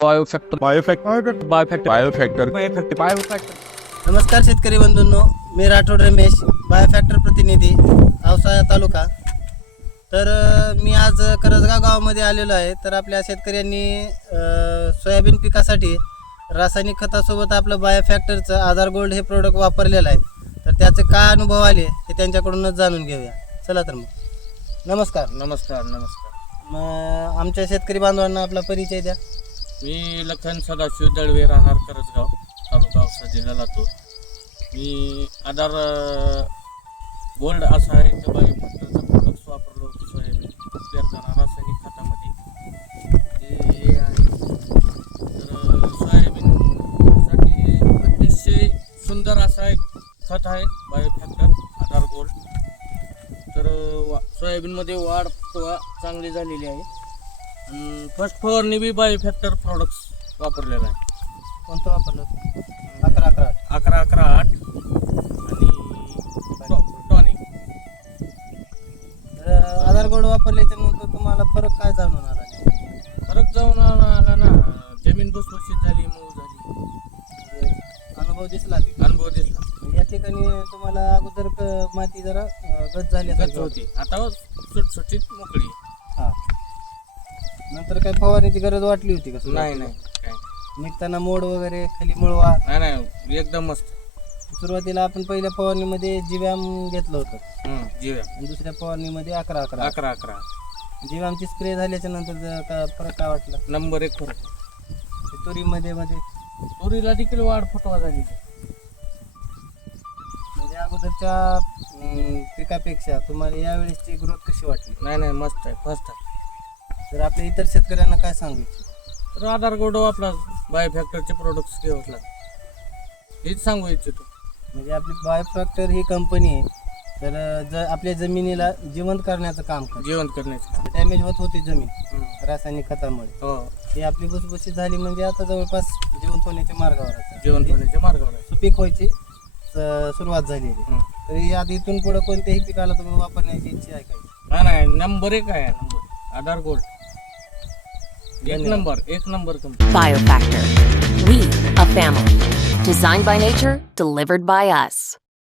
बायोफॅक्टर नमस्कार शेतकरी बंधूंनो, मी राठोड रमेश, बायोफॅक्टर प्रतिनिधी औसा तालुका. तर मी आज करजगाव गावामध्ये आलेलो आहे. तर आपल्या शेतकऱ्यांनी सोयाबीन पिकासाठी रासायनिक खतासोबत आपलं बायोफॅक्टरचं आधार गोल्ड हे प्रोडक्ट वापरलेलं आहे. तर त्याचे काय अनुभव आले हे त्यांच्याकडूनच जाणून घेऊया. चला तर मग. नमस्कार. नमस्कार. मग आमच्या शेतकरी बांधवांना आपला परिचय द्या. मी लखन सदाशिव दळवे, राहणार करजगाव, तालुका औसा, जिल्हा लातूर. मी आधार गोल्ड असा आहे त्या बायोफॅक्टरचा प्रोडक्ट्स वापरलो होतो सोयाबीन पेरताना रासायनिक खतामध्ये. ते आहे तर सोयाबीनसाठी अतिशय सुंदर असा एक खत आहे बायोफॅक्टर आधार गोल्ड. तर सोयाबीनमध्ये वाढ चांगली झालेली आहे. फर्स्ट फवारणी बी बायोफॅक्टर प्रोडक्ट्स वापरलेला आहे. कोणतं वापरलं? 11-11-8 11-11-8 आणि टॉनिक. आधार गोल्ड वापरल्याच्या नंतर तुम्हाला फरक काय जाणून आला? फरक जाऊन आला ना, जमीन भुसभुशीत झाली, मऊ झाली, म्हणजे अनुभव दिसला. अनुभव दिसला. या ठिकाणी तुम्हाला अगोदर माती जरा गच झाली होती, आता सुटसुटीत मोकळी. हां. नंतर काय फवारणीची गरज वाटली होती का? नाही काय निघताना मोड वगैरे खाली मुळवा? नाही, एकदम मस्त. सुरुवातीला आपण पहिल्या फवारणीमध्ये जीव्याम घेतलं होतं. जीव्याम. आणि दुसऱ्या फवारणीमध्ये 11-11. 11-11. जीवामची स्प्रे झाल्याच्या नंतर फरक काय वाटला? नंबर 1 फरक. तुरीमध्ये तुरीला देखील वाढ फुटवा झाली. म्हणजे अगोदरच्या पिकापेक्षा तुम्हाला यावेळेसची ग्रोथ कशी वाटली? नाही, मस्त आहे, फर्स्ट आहे. तर आपल्या इतर शेतकऱ्यांना काय सांगू इच्छितो? तर आधार गोल्ड आपला बायोफॅक्टरचे प्रोडक्ट्स घ्यावंच लागतात, हेच सांगू इच्छितो. म्हणजे आपली बायोफॅक्टर ही कंपनी आहे. तर आपल्या जमिनीला जिवंत करण्याचं काम करते. जिवंत करण्याचं काम. डॅमेज होत होती जमीन रासायनिक खतामुळे. हो. ही आपली भुसभुशीत झाली म्हणजे आता जवळपास जिवंत होण्याच्या मार्गावर आहे. सुपीक व्हायची सुरुवात झालेली. तर यात इथून पुढे कोणत्याही पिकाला तुम्ही वापरण्याची इच्छा आहे का? नाही, नंबर 1 आहे. आधार गोल्ड एक number company. Biofactor. We, a family. Designed by nature, delivered by us.